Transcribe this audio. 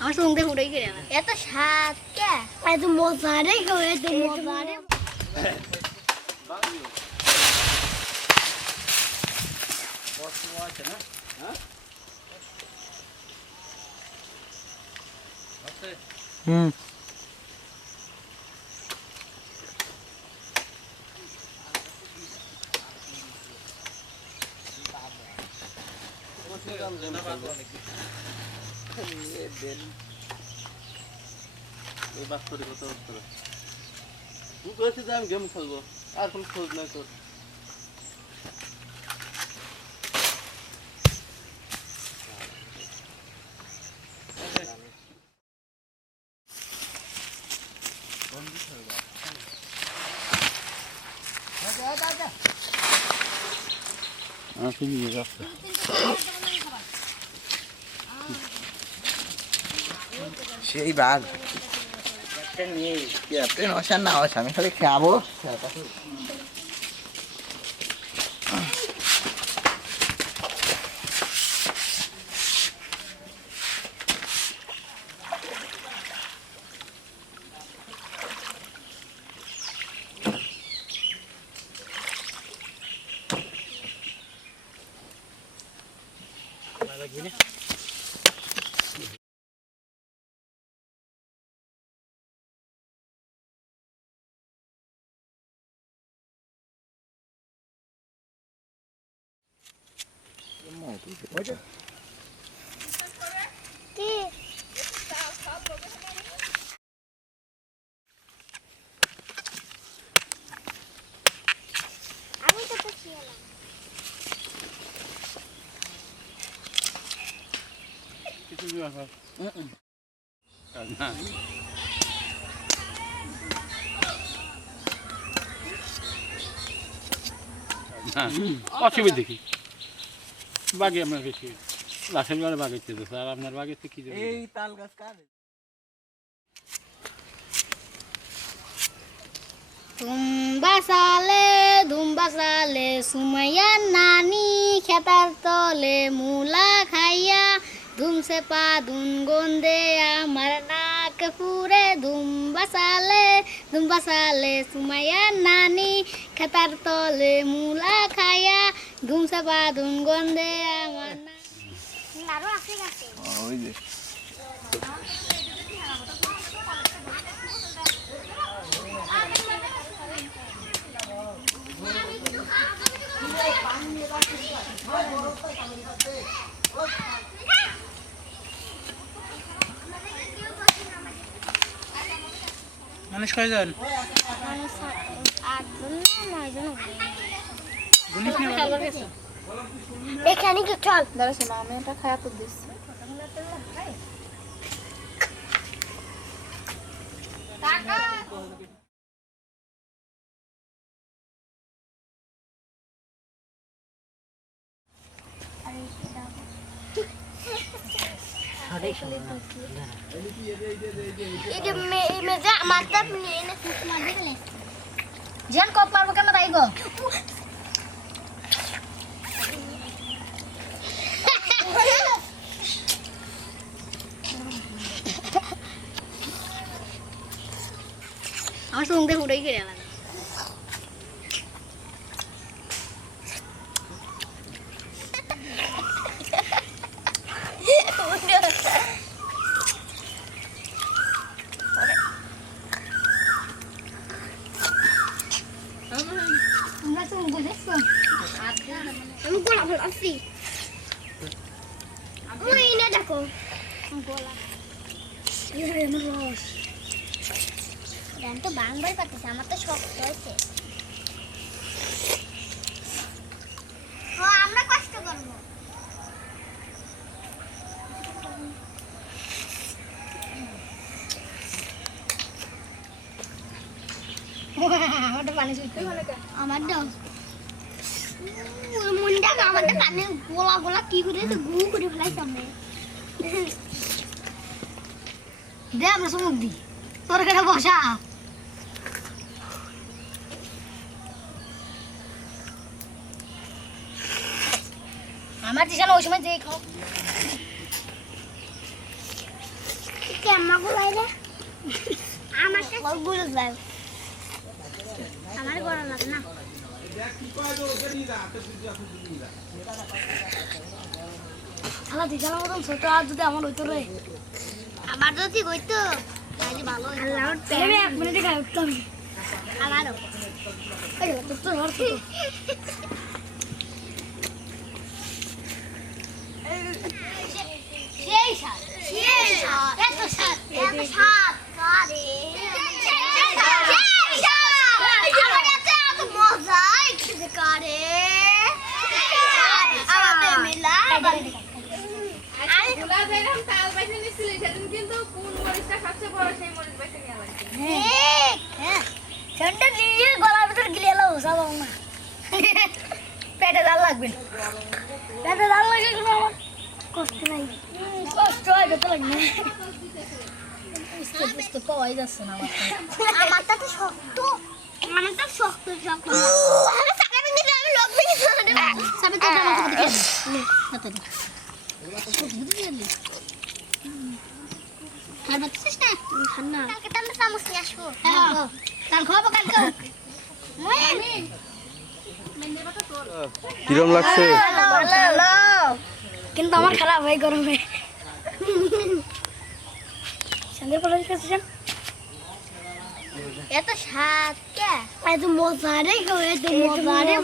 আমার সঙ্গে ফুটাই খেয়ে না এত স্বাদ কে এত মজা রে এত মজা রে হুম আমি গেম খেলবো আর কোন খোঁজ নাই তোর সেই বাঘ ক্যাপ্টেন অসার না অস আমি খালি খাবো অসুবিধা দেখি বাগে আপনার বেশি লাশের ঘরে বাগের চেয়েছে আর আপনার বাগের থেকে কি এই তাল গাছ কার ধুম্বা সালে সুমাইয়া নানি খেতার তলে মূলা খাইয়া ধুমসে পা ধুন গন্ধে আমার নাক পুরে ধুম্বা সালে সুমাইয়া নানি খেতার তলে মূলা খাইয়া ধুমসে পা ধুন গন্ধে আমার আরো আছে গাছে ওই যে মানুষ কয়জন এখানে কি চল দাঁড়াস না আমি এটা খায়া তো দিচ্ছি Jangan kau parvo kan mata igo. Aku sungguh udah ikut ya. Así. Uy, no taco. Dan tuh bang boy pakai sama tuh shock tuh. Oh, আমরা কষ্ট করব। আমাদের পানি শুইতে ভালো কা। আমার দাও। মুন্ডা আমাদের কানে গোলা গোলা কি করে তো গু করে ফেলাই সামনে দে আমরা সমুদ্র দি তোর কেটে বসা আমার দিশা ওই সময় যেই খাও কেমন গুলাই রে আমাকে গুলো যায় আমার গরম লাগে না খালা দিশা মতন ছোট আর যদি আমার হইতো রে আমার যদি হইতো তাহলে ভালো হইতো আমি 1 মিনিটে খাই উঠতাম আমারও এই তো তো হর তো সেই সাত এত সাত আরে আমার এত মজা খেতে করে আমাদের মিলা আমি গুলা যাইলাম তাল বাইছে নিছিল সেদিন কিন্তু কোন মরিচটা সবচেয়ে বড় সেই মরিচ বাইছে নিয়ে লাগছে হ্যাঁ ঠান্ডা নিয়ে গলার ভিতর গিলে এলো সব না পেটে জাল লাগবে পেটে জাল লাগে কোনো আমার কষ্ট নাই কষ্ট হয় যত লাগে না বুঝতে পাওয়াই যাচ্ছে না আমারটা তো শক্ত আমারটা শক্ত শক্ত আমি সাকা বিন্দু আমি লোক বিন্দু সাবে তো দাম কত দিয়ে না তো বুঝতে দিলি আর বাচ্চাস না খান্না কালকে তো আমরা চামচ নিয়ে আসবো হ্যাঁ কাল খাবো কালকে আমি কিরম লাগছে কিন্তু আমার খারাপ হয় গরমে সঙ্গে পড়ে গেছেন এত স্বাদ কে এত মজা রে এত মজা রে